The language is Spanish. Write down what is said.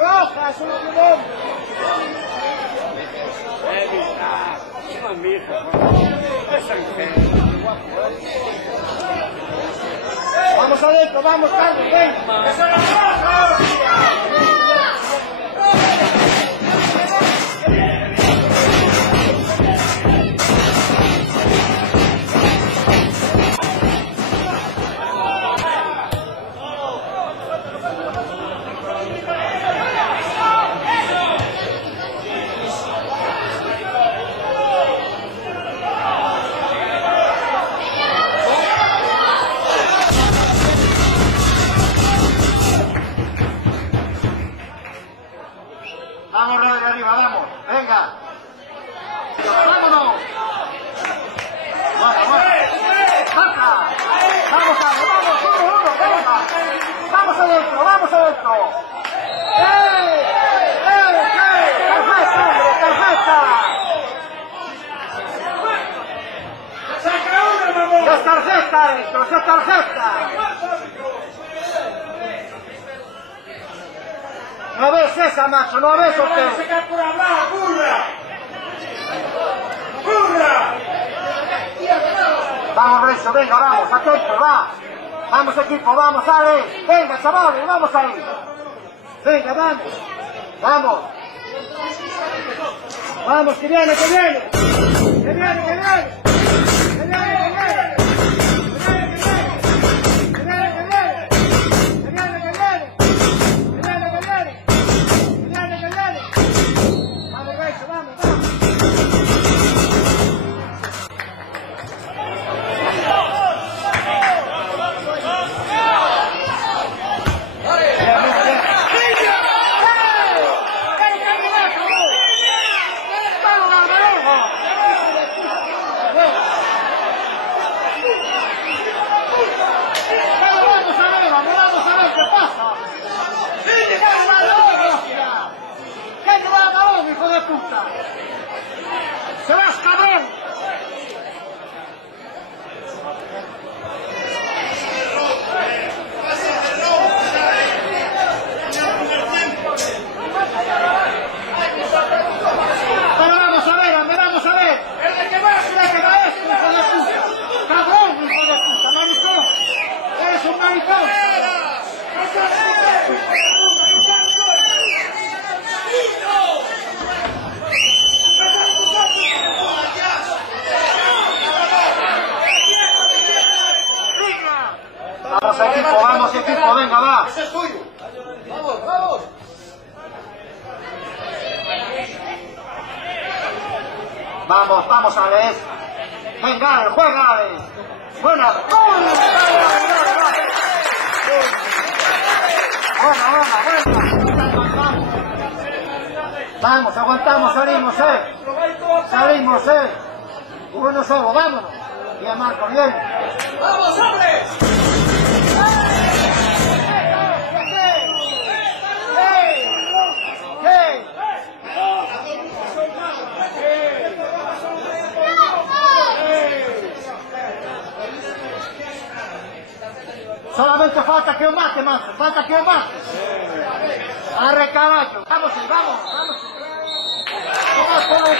roja, es un timón. Vamos adentro, vamos, Carlos, ven. ¡Eso es roja! Vamos, Rodri, arriba, vamos, venga. Vámonos. Vamos, marca. Vamos, vamos, uno, venga. Vamos adentro, vamos adentro. ¡Tarjeta, hombre, tarjeta! ¡Ya es tarjeta esto, ya es tarjeta! ¿No ves esa, macho? ¿No ves o qué? ¡Se cae por hablar, burra! ¡Burra! Vamos, Renzo, venga, vamos, atento, va. Vamos, equipo, vamos, Ale. Venga, chavales, vamos ahí. Venga, vamos. Vamos. Vamos, que viene, que viene. Que viene, que viene. Que viene, que viene. ¡Se vas, cabrón! Pero vamos a ver, hombre, vamos a ver. ¡El que va esto, hijo de puta! ¡Cabrón, hijo de puta! ¡Maricón! ¡Eres un maricón! Vamos equipo, venga, va. ¡Ese es tuyo! ¡Vamos, vamos! Vamos, vamos, Alex. Venga, Alex, juega, Alex. Buena. Buena. Vamos, aguantamos, salimos, Salimos, Uno solo, vámonos. Bien, Marco, bien. ¡Vamos, hombres! Solamente falta que os mate, macho. Falta que os mate. Arre, caballo. Vamos, vamos. Vamos por el